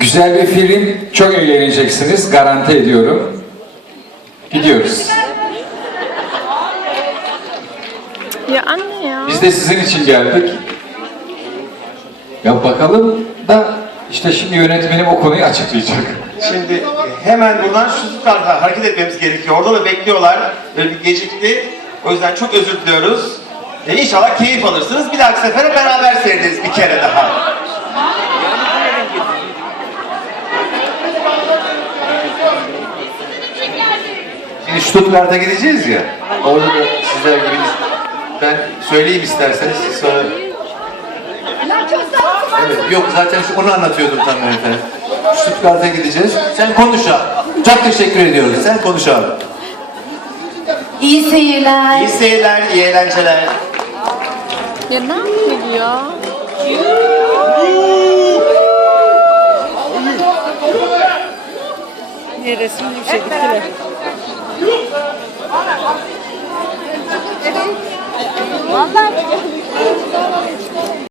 Güzel bir film, çok eğleneceksiniz, garanti ediyorum. Gidiyoruz. Ya anne ya. Biz de sizin için geldik. Ya bakalım da işte şimdi yönetmenim o konuyu açıklayacak. Şimdi hemen buradan şu Stuttgart'a hareket etmemiz gerekiyor. Orada da bekliyorlar. Böyle bir gecikti. O yüzden çok özür diliyoruz. E inşallah keyif alırsınız. Bir dahaki sefere beraber seyrederiz bir kere daha. Şimdi Stuttgart'a gideceğiz ya. Orada da sizler gibi ben söyleyeyim isterseniz siz sonra. Evet, yok zaten onu anlatıyordum tam efendim. Stuttgart'a gideceğiz. Sen konuş abi. Çok teşekkür ediyoruz. Sen konuş abi. İyi seyirler. İyi seyirler, iyi eğlenceler. Ya ne yapıyor ya? Resim yükseklikte.